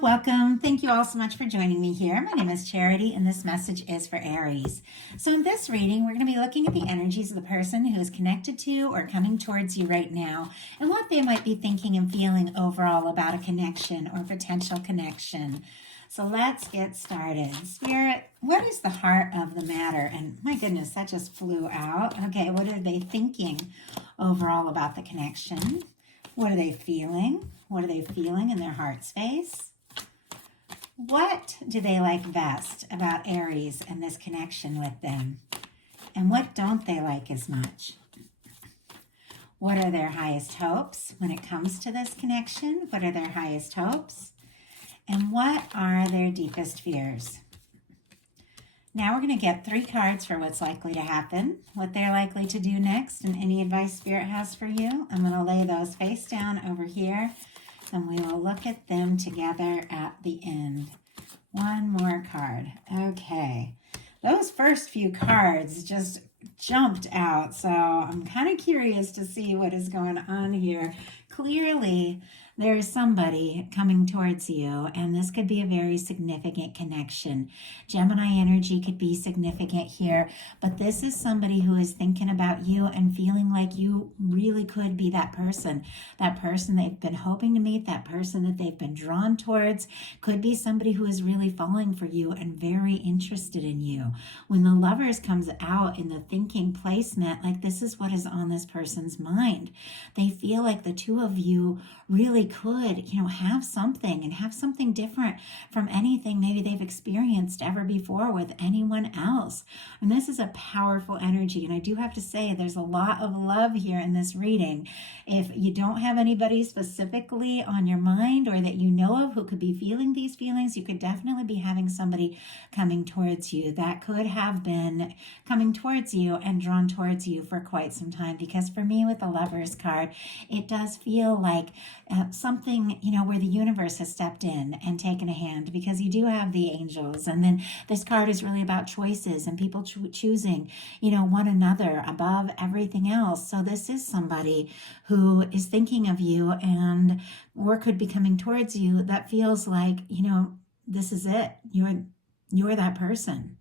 welcome. Thank you all so much for joining me here. My name is Charity, and this message is for Aries. So in this reading, we're going to be looking at the energies of the person who is connected to or coming towards you right now, and what they might be thinking and feeling overall about a connection or potential connection. So let's get started. Spirit, what is the heart of the matter? And my goodness, that just flew out. Okay, what are they thinking overall about the connection? What are they feeling? What are they feeling in their heart space? What do they like best about Aries and this connection with them? And what don't they like as much? What are their highest hopes when it comes to this connection? What are their highest hopes? And what are their deepest fears? Now we're going to get 3 cards for what's likely to happen, what they're likely to do next, and any advice Spirit has for you. I'm going to lay those face down over here, and we will look at them together at the end. One more card. Okay. Those first few cards just jumped out, so I'm kind of curious to see what is going on here. Clearly, there is somebody coming towards you, and this could be a very significant connection. Gemini energy could be significant here, but this is somebody who is thinking about you and feeling like you really could be that person they've been hoping to meet, that person that they've been drawn towards. Could be somebody who is really falling for you and very interested in you. When the Lovers comes out in the thinking placement, like this is what is on this person's mind. They feel like the two of you really could, have something and have something different from anything maybe they've experienced ever before with anyone else. And this is a powerful energy. And I do have to say, there's a lot of love here in this reading. If you don't have anybody specifically on your mind or that you know of who could be feeling these feelings, you could definitely be having somebody coming towards you that could have been coming towards you and drawn towards you for quite some time. Because for me, with the Lovers card, it does feel like something, where the universe has stepped in and taken a hand, because you do have the angels. And then this card is really about choices and people choosing, one another above everything else. So this is somebody who is thinking of you and or could be coming towards you that feels like, this is it. You're that person.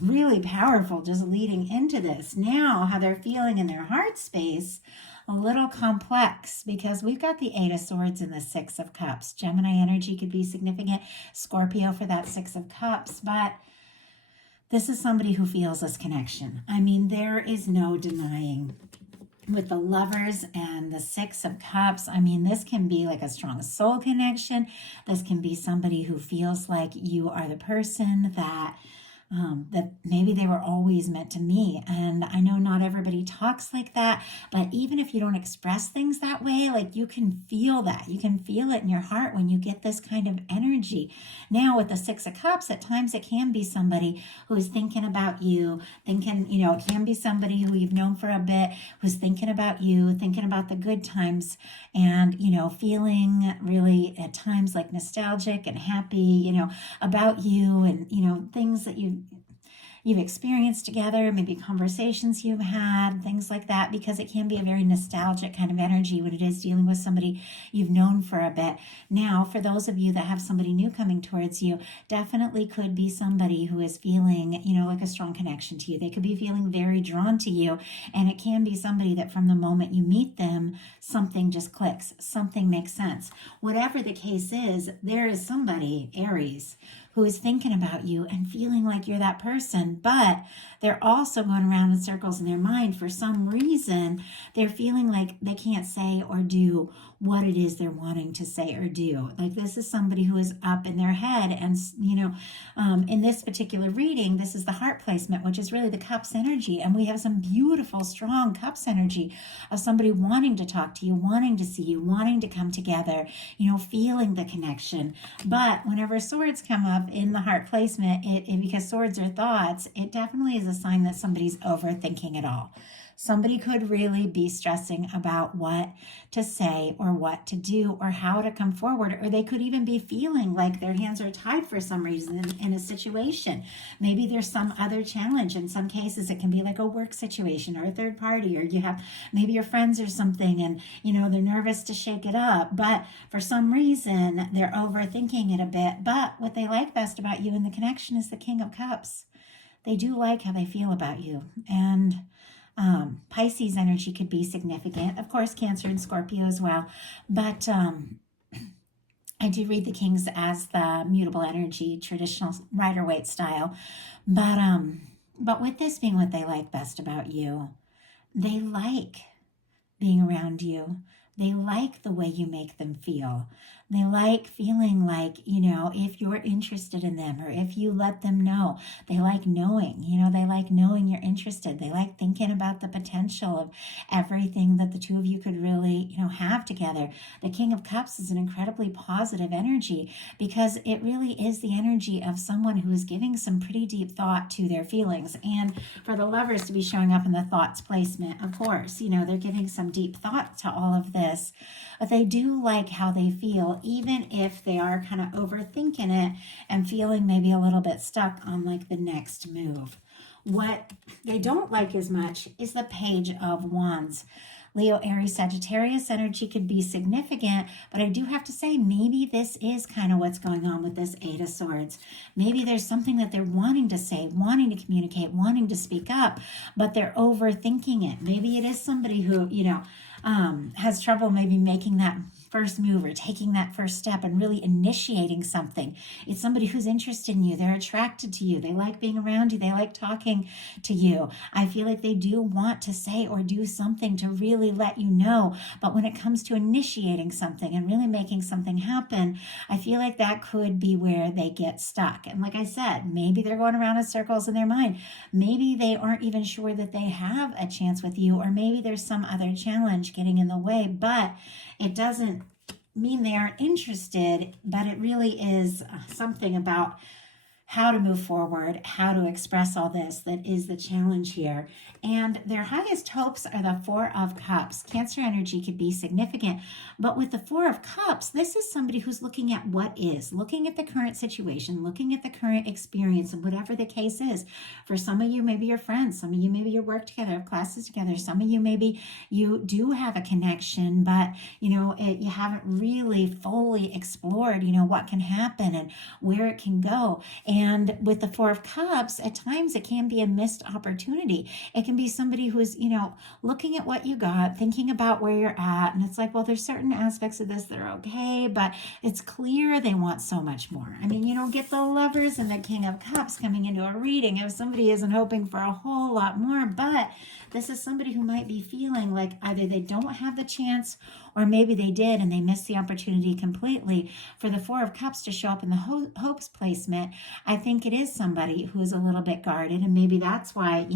Really powerful just leading into this. Now, how they're feeling in their heart space, a little complex, because we've got the 8 of Swords and the 6 of Cups. Gemini energy could be significant. Scorpio for that 6 of Cups, but this is somebody who feels this connection. I mean, there is no denying. With the Lovers and the 6 of Cups, I mean, this can be like a strong soul connection. This can be somebody who feels like you are the person that maybe they were always meant to meet. And I know not everybody talks like that, but even if you don't express things that way, like you can feel that. You can feel it in your heart when you get this kind of energy. Now with the 6 of Cups, at times it can be somebody who is thinking about you, it can be somebody who you've known for a bit, who's thinking about you, thinking about the good times, and, feeling really at times like nostalgic and happy, about you and, things that you've experienced together, maybe conversations you've had, things like that, because it can be a very nostalgic kind of energy when it is dealing with somebody you've known for a bit. Now, for those of you that have somebody new coming towards you, definitely could be somebody who is feeling, like a strong connection to you. They could be feeling very drawn to you, and it can be somebody that from the moment you meet them, something just clicks, something makes sense. Whatever the case is, there is somebody, Aries, who is thinking about you and feeling like you're that person, but they're also going around in circles in their mind. For some reason, they're feeling like they can't say or do what it is they're wanting to say or do. Like this is somebody who is up in their head. And, in this particular reading, this is the heart placement, which is really the Cups energy. And we have some beautiful, strong Cups energy of somebody wanting to talk to you, wanting to see you, wanting to come together, feeling the connection. But whenever Swords come up in the heart placement, because swords are thoughts, it definitely is a sign that somebody's overthinking it all. Somebody could really be stressing about what to say or what to do or how to come forward, or they could even be feeling like their hands are tied for some reason in a situation. Maybe there's some other challenge. In some cases, it can be like a work situation or a third party, or you have maybe your friends or something, and they're nervous to shake it up, but for some reason they're overthinking it a bit. But what they like best about you in the connection is the King of Cups. They do like how they feel about you. And Pisces energy could be significant. Of course, Cancer and Scorpio as well. But I do read the Kings as the mutable energy, traditional Rider-Waite style. But with this being what they like best about you, they like being around you. They like the way you make them feel. They like feeling like, if you're interested in them or if you let them know. They like knowing, they like knowing you're interested. They like thinking about the potential of everything that the two of you could really, have together. The King of Cups is an incredibly positive energy because it really is the energy of someone who is giving some pretty deep thought to their feelings. And for the Lovers to be showing up in the thoughts placement, of course, they're giving some deep thought to all of this. But they do like how they feel, even if they are kind of overthinking it and feeling maybe a little bit stuck on like the next move. What they don't like as much is the Page of Wands. Leo, Aries, Sagittarius energy could be significant, but I do have to say maybe this is kind of what's going on with this Eight of Swords. Maybe there's something that they're wanting to say, wanting to communicate, wanting to speak up, but they're overthinking it. Maybe it is somebody who, has trouble maybe making that first move or taking that first step and really initiating something. It's somebody who's interested in you. They're attracted to you. They like being around you. They like talking to you. I feel like they do want to say or do something to really let you know. But when it comes to initiating something and really making something happen, I feel like that could be where they get stuck. And like I said, maybe they're going around in circles in their mind. Maybe they aren't even sure that they have a chance with you, or maybe there's some other challenge getting in the way, but it doesn't mean they aren't interested, but it really is something about how to move forward, how to express all this that is the challenge here. And their highest hopes are the Four of Cups. Cancer energy could be significant, but with the Four of Cups, this is somebody who's looking at what is, looking at the current situation, looking at the current experience, and whatever the case is. For some of you, maybe you're friends. Some of you, maybe you work together, have classes together. Some of you, maybe you do have a connection, but you haven't really fully explored, what can happen and where it can go. And with the Four of Cups, at times it can be a missed opportunity. It can be somebody who is, looking at what you got, thinking about where you're at. And it's like, well, there's certain aspects of this that are okay, but it's clear they want so much more. I mean, you don't get the Lovers and the King of Cups coming into a reading if somebody isn't hoping for a whole lot more. But this is somebody who might be feeling like either they don't have the chance or maybe they did and they missed the opportunity completely. For the Four of Cups to show up in the hopes placement, I think it is somebody who is a little bit guarded, and maybe that's why,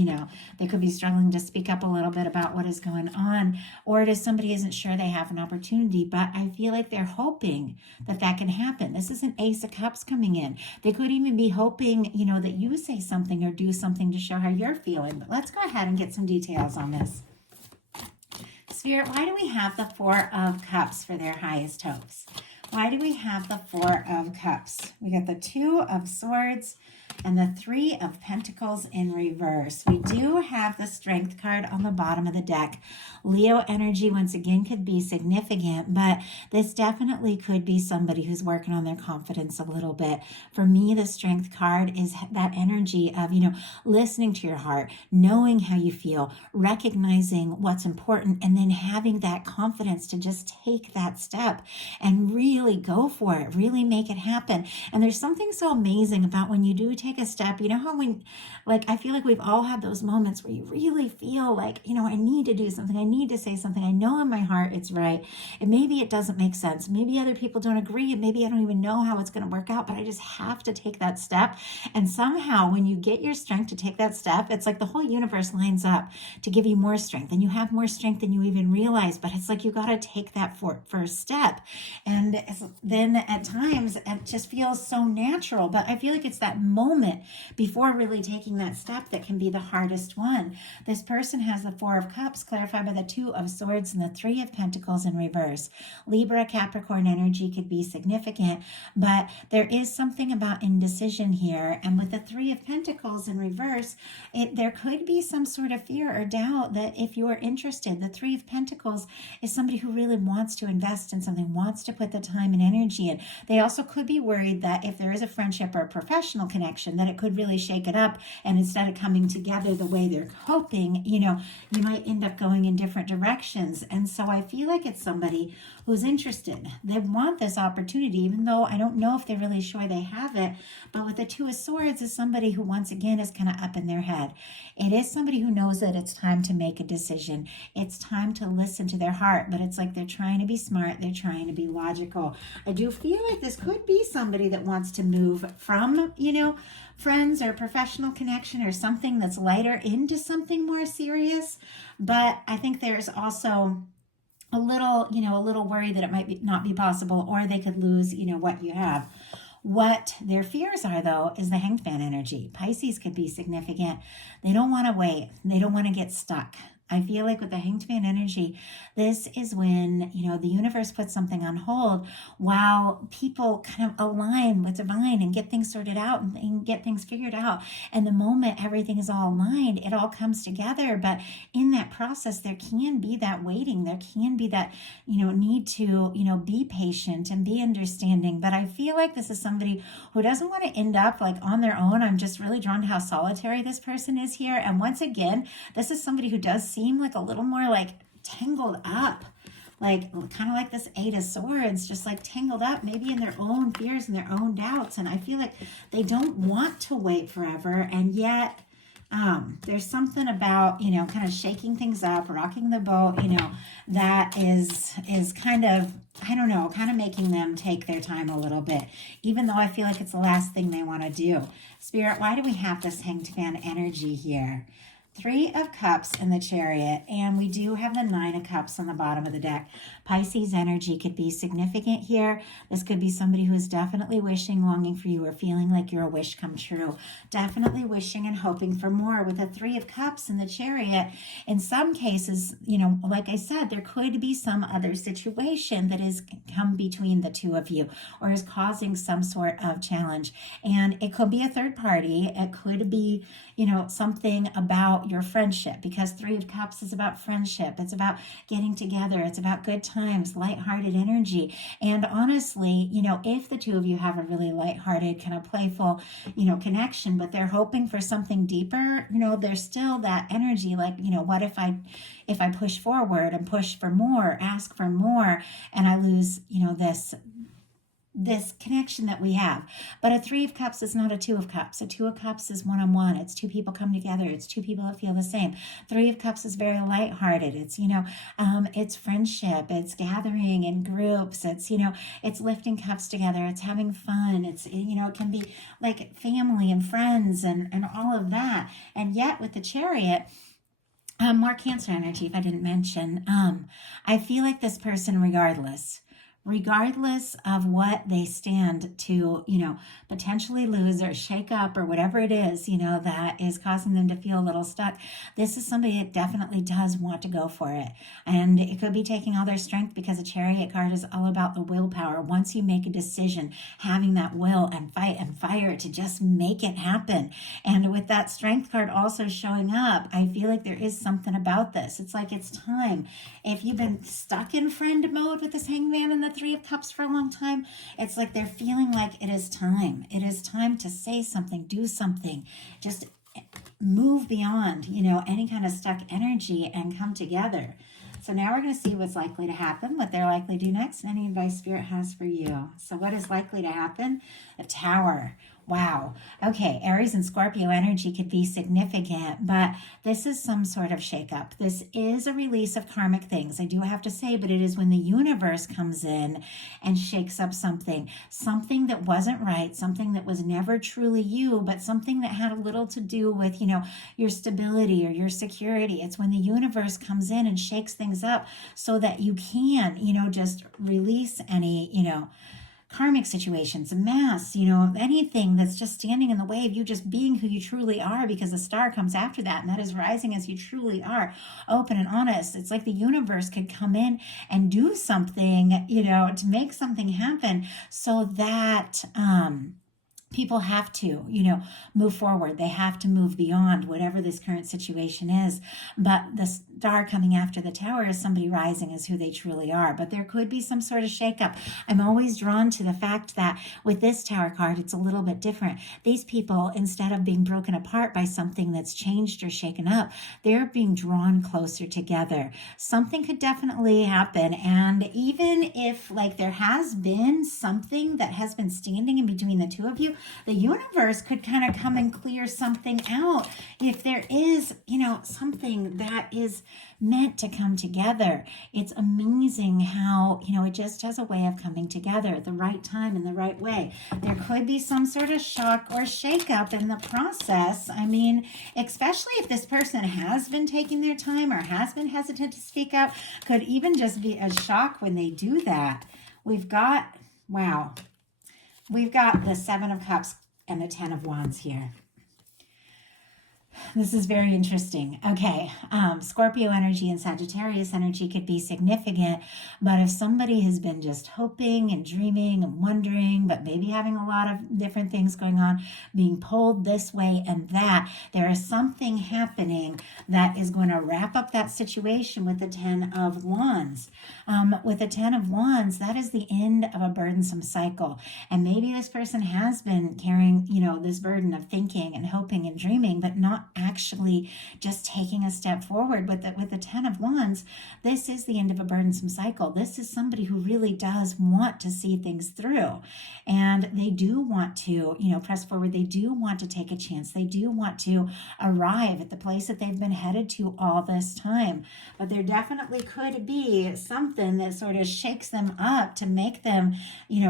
they could be struggling to speak up a little bit about what is going on, or it is somebody isn't sure they have an opportunity, but I feel like they're hoping that that can happen. This is an Ace of Cups coming in. They could even be hoping, that you say something or do something to show how you're feeling. But let's go ahead and get some details on this. Spirit, why do we have the Four of Cups for their highest hopes? Why do we have the Four of Cups? We got the Two of Swords and the Three of Pentacles in reverse. We do have the Strength card on the bottom of the deck. Leo energy, once again, could be significant, but this definitely could be somebody who's working on their confidence a little bit. For me, the Strength card is that energy of, listening to your heart, knowing how you feel, recognizing what's important, and then having that confidence to just take that step and really go for it, really make it happen. And there's something so amazing about when you do take a step, how I feel like we've all had those moments where you really feel like, I need to do something. I need to say something. I know in my heart it's right. And maybe it doesn't make sense. Maybe other people don't agree. And maybe I don't even know how it's going to work out, but I just have to take that step. And somehow when you get your strength to take that step, it's like the whole universe lines up to give you more strength. And you have more strength than you even realize. But it's like you got to take that first step. And then at times it just feels so natural. But I feel like it's that moment before really taking that step that can be the hardest one. This person has the Four of Cups clarified by the Two of Swords and the Three of Pentacles in reverse. Libra, Capricorn energy could be significant, but there is something about indecision here. And with the Three of Pentacles in reverse, there could be some sort of fear or doubt that if you are interested, the Three of Pentacles is somebody who really wants to invest in something, wants to put the time and energy in. They also could be worried that if there is a friendship or a professional connection, that it could really shake it up. And instead of coming together the way they're hoping, you might end up going in different directions. And so I feel like it's somebody who's interested. They want this opportunity, even though I don't know if they're really sure they have it. But with the Two of Swords is somebody who, once again, is kind of up in their head. It is somebody who knows that it's time to make a decision. It's time to listen to their heart, but it's like they're trying to be smart. They're trying to be logical. I do feel like this could be somebody that wants to move from, friends or professional connection or something that's lighter into something more serious. But I think there's also a little worry that it might not be possible, or they could lose, what you have. What their fears are, though, is the Hanged Man energy. Pisces could be significant. They don't want to wait. They don't want to get stuck. I feel like with the Hanged Man energy, this is when, the universe puts something on hold while people kind of align with divine and get things sorted out and get things figured out. And the moment everything is all aligned, it all comes together. But in that process, there can be that waiting. There can be that, need to, be patient and be understanding. But I feel like this is somebody who doesn't want to end up like on their own. I'm just really drawn to how solitary this person is here. And once again, this is somebody who does seem like a little more like tangled up, like kind of like this Eight of Swords, just like tangled up maybe in their own fears and their own doubts. And I feel like they don't want to wait forever, and yet there's something about kind of shaking things up, rocking the boat, that is kind of, I don't know, kind of making them take their time a little bit, even though I feel like it's the last thing they want to do. Spirit, why do we have this Hanged Man energy here? Three of Cups in the Chariot, and we do have the Nine of Cups on the bottom of the deck. Pisces energy could be significant here. This could be somebody who's definitely wishing, longing for you, or feeling like you're a wish come true. Definitely wishing and hoping for more. With the Three of Cups in the Chariot, in some cases, like I said, there could be some other situation that has come between the two of you or is causing some sort of challenge. And it could be a third party. It could be, something about your friendship, because Three of Cups is about friendship. It's about getting together. It's about good times, lighthearted energy. And honestly, if the two of you have a really lighthearted, kind of playful, connection, but they're hoping for something deeper, there's still that energy like, what if I push forward and push for more, ask for more, and I lose, this connection that we have. But a Three of Cups is not a Two of Cups. A Two of Cups is one-on-one. It's two people come together. It's two people that feel the same. Three of Cups is very lighthearted. It's, it's friendship. It's gathering in groups. It's, it's lifting cups together. It's having fun. It's, it can be like family and friends and all of that. And yet with the Chariot, more Cancer energy, if I didn't mention, I feel like this person, regardless of what they stand to, potentially lose or shake up or whatever it is, that is causing them to feel a little stuck. This is somebody that definitely does want to go for it. And it could be taking all their strength, because a Chariot card is all about the willpower. Once you make a decision, having that will and fight and fire to just make it happen. And with that Strength card also showing up, I feel like there is something about this. It's like it's time. If you've been stuck in friend mode with this Hangman and the Three of Cups for a long time, it's like they're feeling like it is time. It is time to say something, do something, just move beyond, any kind of stuck energy and come together. So now we're going to see what's likely to happen, what they're likely to do next, and any advice Spirit has for you. So what is likely to happen? A Tower. Wow. Okay. Aries and Scorpio energy could be significant, but this is some sort of shakeup. This is a release of karmic things. I do have to say, but it is when the universe comes in and shakes up something that wasn't right, something that was never truly you, but something that had a little to do with, your stability or your security. It's when the universe comes in and shakes things up so that you can, just release any, karmic situations, a mess, anything that's just standing in the way of you just being who you truly are, because the star comes after that, and that is rising as you truly are, open and honest. It's like the universe could come in and do something, to make something happen so that, people have to, move forward. They have to move beyond whatever this current situation is. But the star coming after the tower is somebody rising as who they truly are. But there could be some sort of shakeup. I'm always drawn to the fact that with this tower card, it's a little bit different. These people, instead of being broken apart by something that's changed or shaken up, they're being drawn closer together. Something could definitely happen. And even if there has been something that has been standing in between the two of you, the universe could kind of come and clear something out. If there is, something that is meant to come together. It's amazing how, it just has a way of coming together at the right time in the right way. There could be some sort of shock or shakeup in the process. I mean, especially if this person has been taking their time or has been hesitant to speak up, could even just be a shock when they do that. We've got the Seven of Cups and the Ten of Wands here. This is very interesting. Okay, Scorpio energy and Sagittarius energy could be significant, but if somebody has been just hoping and dreaming and wondering, but maybe having a lot of different things going on, being pulled this way and that, there is something happening that is going to wrap up that situation with the Ten of Wands. With the Ten of Wands, that is the end of a burdensome cycle. And maybe this person has been carrying, this burden of thinking and hoping and dreaming, but not actually just taking a step forward. With the Ten of Wands, this is the end of a burdensome cycle. This is somebody who really does want to see things through, and they do want to, press forward. They do want to take a chance. They do want to arrive at the place that they've been headed to all this time. But there definitely could be something that sort of shakes them up to make them,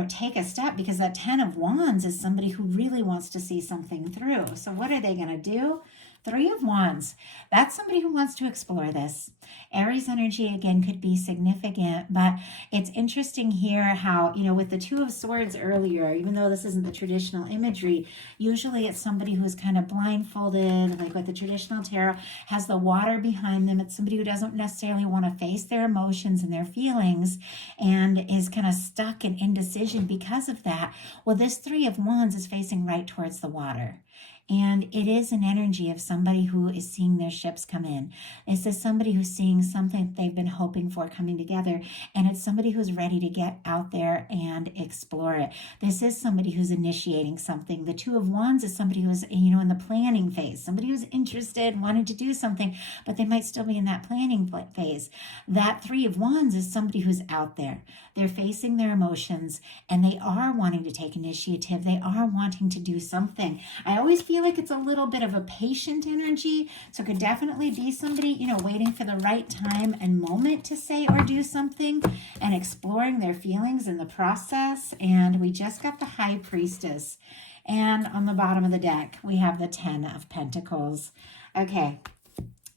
take a step, because that Ten of Wands is somebody who really wants to see something through. So what are they going to do? Three of Wands. That's somebody who wants to explore this. Aries energy, again, could be significant, but it's interesting here how, with the Two of Swords earlier, even though this isn't the traditional imagery, usually it's somebody who's kind of blindfolded, like with the traditional tarot, has the water behind them. It's somebody who doesn't necessarily want to face their emotions and their feelings and is kind of stuck in indecision because of that. Well, this Three of Wands is facing right towards the water. And it is an energy of somebody who is seeing their ships come in. This is somebody who's seeing something they've been hoping for coming together. And it's somebody who's ready to get out there and explore it. This is somebody who's initiating something. The Two of Wands is somebody who's, in the planning phase. Somebody who's interested, wanting to do something, but they might still be in that planning phase. That Three of Wands is somebody who's out there. They're facing their emotions, and they are wanting to take initiative. They are wanting to do something. I always feel like it's a little bit of a patient energy. So it could definitely be somebody, waiting for the right time and moment to say or do something and exploring their feelings in the process. And we just got the High Priestess. And on the bottom of the deck, we have the Ten of Pentacles. Okay.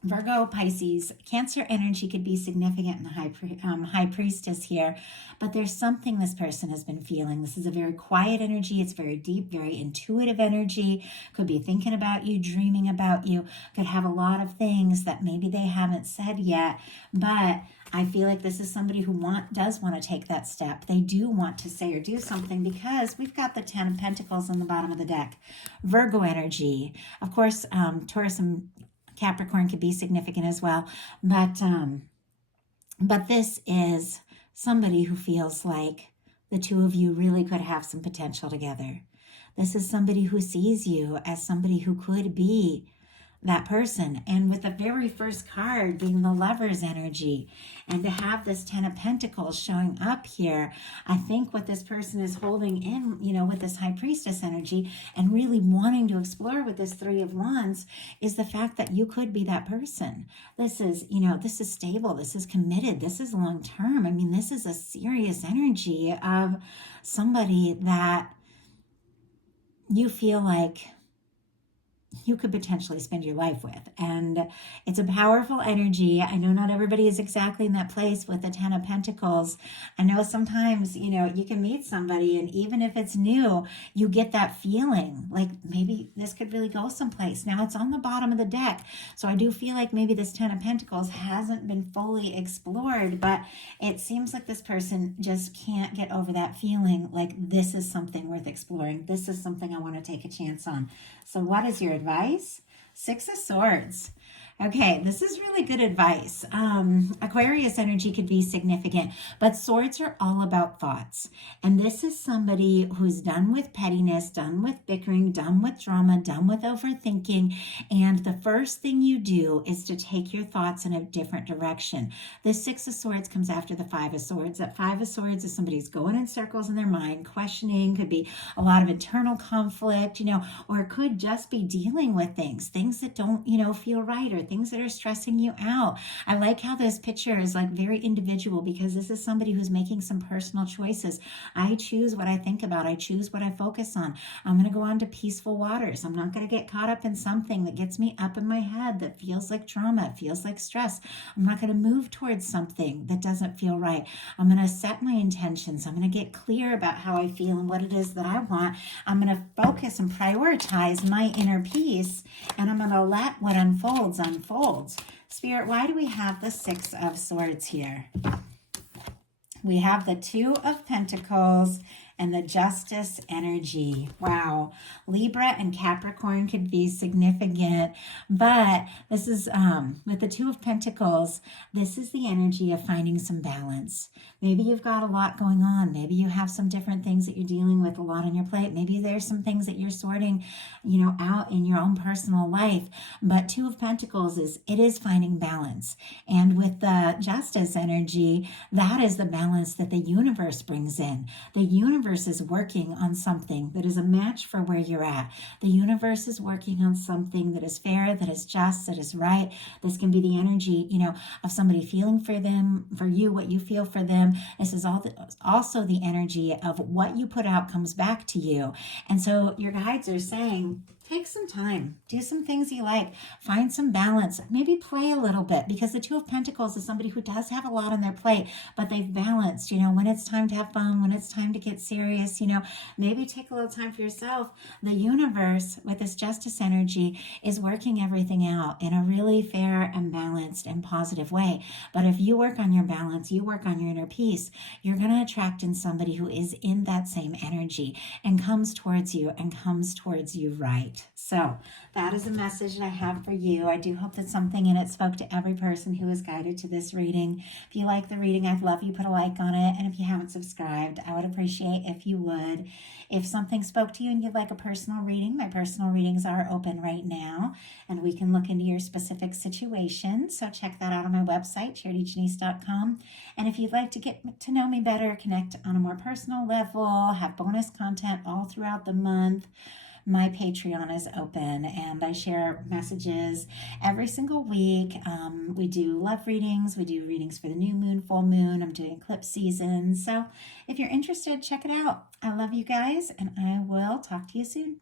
Virgo, Pisces, Cancer energy could be significant in the High Priestess here, but there's something this person has been feeling. This is a very quiet energy. It's very deep, very intuitive energy. Could be thinking about you, dreaming about you. Could have a lot of things that maybe they haven't said yet, but I feel like this is somebody who does want to take that step. They do want to say or do something, because we've got the Ten of Pentacles on the bottom of the deck. Virgo energy, of course, Taurus and Capricorn could be significant as well, but this is somebody who feels like the two of you really could have some potential together. This is somebody who sees you as somebody who could be that person. And with the very first card being the Lover's energy, and to have this Ten of Pentacles showing up here, I think what this person is holding in, with this High Priestess energy and really wanting to explore with this Three of Wands is the fact that you could be that person. This is, this is stable. This is committed. This is long term. I mean, this is a serious energy of somebody that you feel like you could potentially spend your life with. And it's a powerful energy. I know not everybody is exactly in that place with the Ten of Pentacles. I know sometimes, you can meet somebody, and even if it's new, you get that feeling like maybe this could really go someplace. Now it's on the bottom of the deck, so I do feel like maybe this Ten of Pentacles hasn't been fully explored, but it seems like this person just can't get over that feeling like this is something worth exploring. This is something I want to take a chance on. So what is your advice? Six of Swords. Okay, this is really good advice. Aquarius energy could be significant, but swords are all about thoughts. And this is somebody who's done with pettiness, done with bickering, done with drama, done with overthinking. And the first thing you do is to take your thoughts in a different direction. The Six of Swords comes after the Five of Swords. That Five of Swords is somebody's going in circles in their mind, questioning, could be a lot of internal conflict, or it could just be dealing with things that don't, feel right, or things that are stressing you out. I like how this picture is like very individual, because this is somebody who's making some personal choices. I choose what I think about. I choose what I focus on. I'm going to go on to peaceful waters. I'm not going to get caught up in something that gets me up in my head, that feels like trauma, feels like stress. I'm not going to move towards something that doesn't feel right. I'm going to set my intentions. I'm going to get clear about how I feel and what it is that I want. I'm going to focus and prioritize my inner peace, and I'm going to let what unfolds. Spirit, why do we have the Six of Swords here? We have the Two of Pentacles and the Justice energy. Wow. Libra and Capricorn could be significant, but this is, with the Two of Pentacles, this is the energy of finding some balance. Maybe you've got a lot going on. Maybe you have some different things that you're dealing with, a lot on your plate. Maybe there's some things that you're sorting, out in your own personal life. But Two of Pentacles it is finding balance. And with the Justice energy, that is the balance that the universe brings in. The universe is working on something that is a match for where you're at. The universe is working on something that is fair, that is just, that is right. This can be the energy, of somebody feeling for them, for you, what you feel for them. This is also the energy of what you put out comes back to you. And so your guides are saying, take some time, do some things you like, find some balance, maybe play a little bit, because the Two of Pentacles is somebody who does have a lot on their plate, but they've balanced, when it's time to have fun, when it's time to get serious, maybe take a little time for yourself. The universe with this Justice energy is working everything out in a really fair and balanced and positive way. But if you work on your balance, you work on your inner peace, you're going to attract in somebody who is in that same energy and comes towards you right. So that is a message that I have for you. I do hope that something in it spoke to every person who is guided to this reading. If you like the reading, I'd love you put a like on it. And if you haven't subscribed, I would appreciate if you would. If something spoke to you and you'd like a personal reading, my personal readings are open right now, and we can look into your specific situation. So check that out on my website, charityjanice.com. And if you'd like to get to know me better, connect on a more personal level, have bonus content all throughout the month, my Patreon is open, and I share messages every single week. We do love readings. We do readings for the new moon, full moon. I'm doing eclipse season. So if you're interested, check it out. I love you guys, and I will talk to you soon.